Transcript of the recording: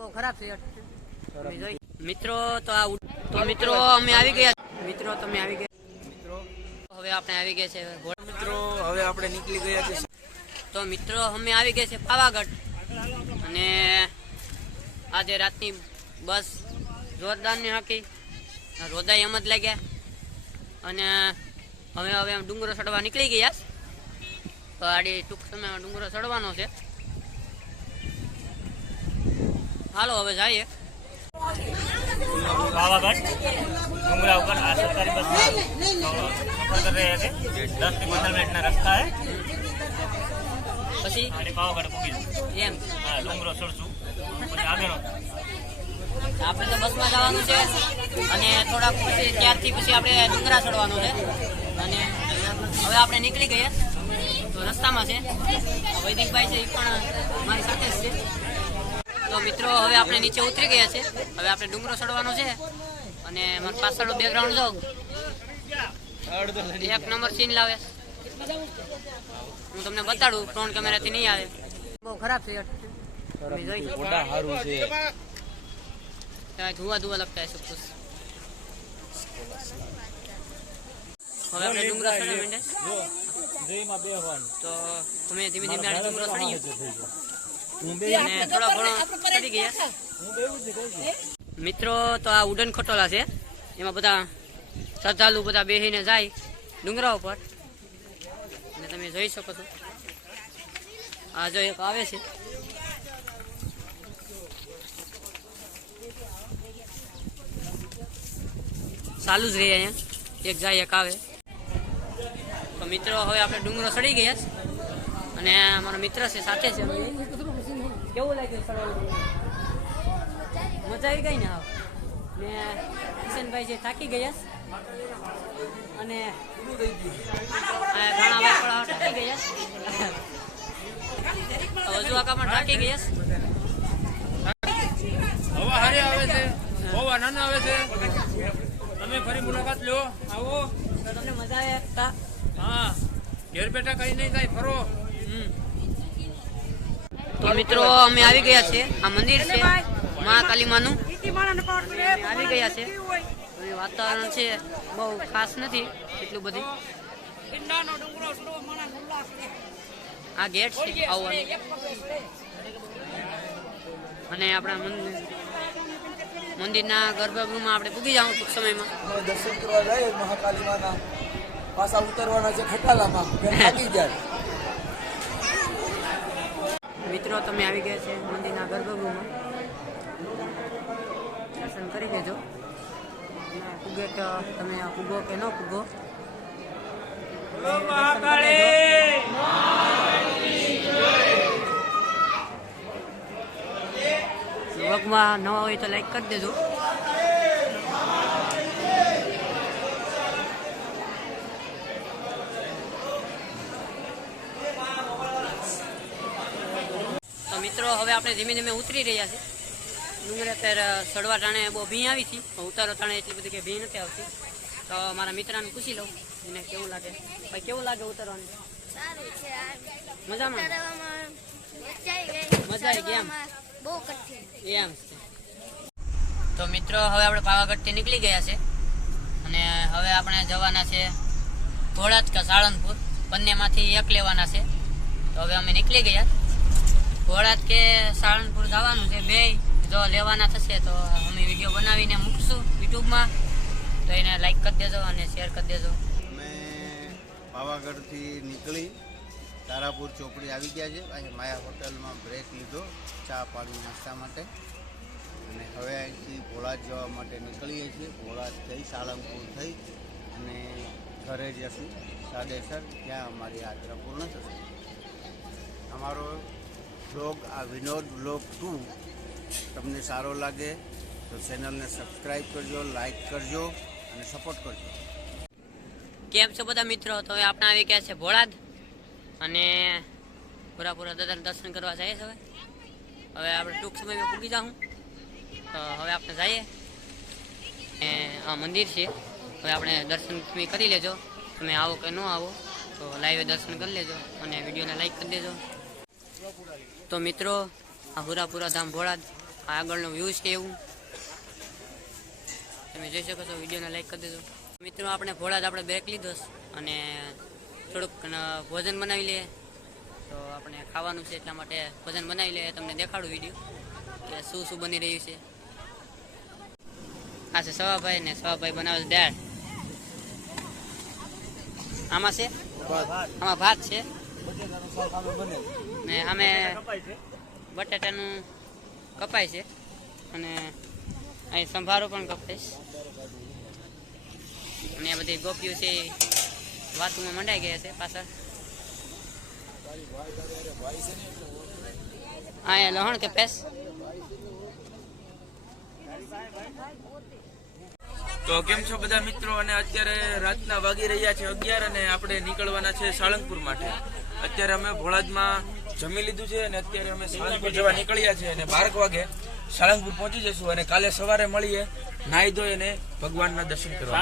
બહુ ખરાબ છે મિત્રો તો આ તો મિત્રો અમે આવી ગયા. મિત્રો તમે આવી ગયા. મિત્રો હવે આપણે આવી ગયા છે મિત્રો હવે આપણે નીકળી ગયા છે તો મિત્રો અમે આવી ગયા છે પાવાગઢ. અને આજે રાતની બસ જોરદારની હાકી. રોદાઈ એમ જ લાગ્યા. અને અમે હવે આમ ડુંગરો ચડવા નીકળી ગયા. તો આડી ટૂંક સમયમાં ડુંગરો ચડવાનો છે. હાલો હવે જઈએ. પાવાગઢ ડુંગરા ઉપર આ સરકારી બસમાં સફર કરી રહ્યા છે. દસથી પંદર મિનિટના રસ્તા હે પછી? અને પાવાગઢ પૂગી એમ? હા ડુંગરો ચડશું પછી આગળ આપણે તો બસમાં જવાનું છે. અને થોડાક પછી ત્યારથી પછી આપણે ડુંગરા ચડવાનું છે. અને હવે આપણે નીકળી ગયા તો રસ્તામાં છે. વૈદિકભાઈ છે એ પણ મારી સાથે જ છે. તો મિત્રો હવે આપણે નીચે ઉતરી ગયા છે. હવે આપણે ડુંગરો ચડવાનો છે અને મારા પાછળનું બેકગ્રાઉન્ડ જો એક નંબર સીન લાવે. હું તમને બતાડું ફ્રન્ટ કેમેરાથી નહીં આવે. બહુ ખરાબ છે. ધુવા ધુવા લગતા હશે ખુશ હવે આપણે ડુંગરા ચડવા તો તમે ધીમે ધીમે ડુંગરો ચડી અને થોડા ઘણો ચડી ગયા. મિત્રો તો આ ઉડન ખટોલા છે. એમાં બધા શ્રદ્ધાળુ બધા બેસીને જાય ડુંગરા ઉપર. અને તમે જોઈ શકો છો. આ જો એક આવે છે. ચાલુ જ રહે અહીંયા. એક જાય એક આવે. તો મિત્રો હવે આપણે ડુંગરો ચડી ગયા છે. અને અમારો મિત્ર છે સાથે છે કેવું લાગ્યું ચડવાનું મજા આવી ગઈ ને આવ. ને કિશનભાઈ છે થાકી ગયા અને ઘણા વાપડા થાકી ગયા હજુ આકા પણ થાકી ગયા હવા હારી આવે છે હવા નાના આવે છે. તમે ફરી મુલાકાત લો. આવો. તમને મજા આવે? હા. ઘેર બેઠા કઈ નહીં થાય ફરો. તો મિત્રો, અમે આવી ગયા છે આ મંદિર છે મહાકાલી માનું આવી ગયા છે. વાતાવરણ છે, બહુ ખાસ નથી એટલું બધું. આ ગેટ છે આવવાનું અને આપણા મંદિર મંદિરના ગર્ભગૃહમાં આપણે પૂગી જાઉં ટૂંક સમયમાં. દર્શન કરવા જઈએ મહાકાલીમાના પાછા ઉતરવાના છે, ખટાલામાં. જાય. મિત્રો તમે આવી ગયા છે મંદિરના ગર્ભગૃહમાં. દર્શન કરી લેજો. અને પૂગે કે તમે ફૂગો કે ન ફૂગો? વ્લોગમાં ન હોય તો લાઈક કરી દેજો. મિત્રો હવે આપણે ધીમે ધીમે ઉતરી રહ્યા છે ડુંગરે અત્યારે ચડવા ટાણે બહુ ભીં આવી હતી ઉતારો ટાણે એટલી બધી કે ભી નથી આવતી. તો મારા મિત્રને પૂછી લઉં એને કેવું લાગે? ભાઈ કેવું લાગે ઉતરવાનું? મજામાં? મજા આવી? બહુ કઠિન. એમ તો મિત્રો હવે આપણે પાવાગઢથી નીકળી ગયા છે. અને હવે આપણે જવાના છે ઘોડાદ કે સાળંગપુર. બંનેમાંથી એક લેવાના છે. તો હવે અમે નીકળી ગયા. ઘોડાદ કે સાળંગપુર જવાનું છે બે, જો લેવાના થશે તો અમે વીડિયો બનાવીને મૂકશું યુટ્યુબમાં. તો એને લાઈક કરી દેજો અને શેર કરી દેજો. અમે પાવાગઢથી નીકળી તારાપુર ચોપડી આવી ગયા છે. અહીં માયા હોટલમાં બ્રેક લીધો, ચા પાણી નાસ્તા માટે. અને હવે અહીંથી ભોળાદ જવા માટે નીકળીએ છીએ. ભોળાદ થઈ, સાળંગપુર થઈ અને ઘરે જશું સાદેસર, ત્યાં અમારી યાત્રા પૂર્ણ થશે. અમારો બ્લોગ, આ વિનોદ બ્લોગ ટુ. તમને સારો લાગે તો ચેનલને સબસ્ક્રાઈબ કરજો લાઈક કરજો અને સપોર્ટ કરજો. કેમ છો બધા મિત્રો? તો હવે આપણે આવી ગયા છે ભોળાદ અને પૂરા પૂરા દાદાને દર્શન કરવા જઈએ છે હવે. હવે આપણે ટૂંક સમયમાં પૂગી જાઉં તો હવે આપણે જઈએ. આ મંદિર છે. હવે આપણે દર્શન તમે કરી લેજો. તમે આવો કે ન આવો, તો લાઈવે દર્શન કરી લેજો અને વિડીયોને લાઈક કરી દેજો. તો મિત્રો આ હુરાપુરા ધામ ભોળાદ આ આગળનો વ્યૂ છે એવું. તમે જોઈ શકો છો વિડીયોને લાઈક કરી દેજો. મિત્રો આપણે ભોળાદ આપણે બ્રેક લીધો અને થોડુંક ભોજન બનાવી લઈએ. તો આપણે ખાવાનું છે એટલા માટે ભોજન બનાવી લઈએ તમને દેખાડું વીડિયો કે શું શું બની રહ્યું છે. આ છે સવાભાઈ ને સવાભાઈ બનાવે છે દાળ. આમાં છે? આમાં ભાત છે? ને અમે બટાટાનું કપાય છે અને અહીં સંભારો પણ કપાય છે. અને આ બધી ગોપીઓ છે વાતુમાં મંડાઈ ગયા છે પાછળ. અહીંયા લહણ કે પેસ તો કેમ છો બધા મિત્રો? અને અત્યારે રાતના વાગી રહ્યા છે અગિયાર અને આપણે નીકળવાના છે સાળંગપુર માટે. અત્યારે અમે ભોળાજમાં જમી લીધું છે અને અત્યારે અમે સાળંગપુર જવા નીકળ્યા છે અને બારક વાગે સાળંગપુર પહોંચી જશું અને કાલે સવારે મળીએ, નાહી ધોઈ અને ભગવાનના દર્શન કરવા.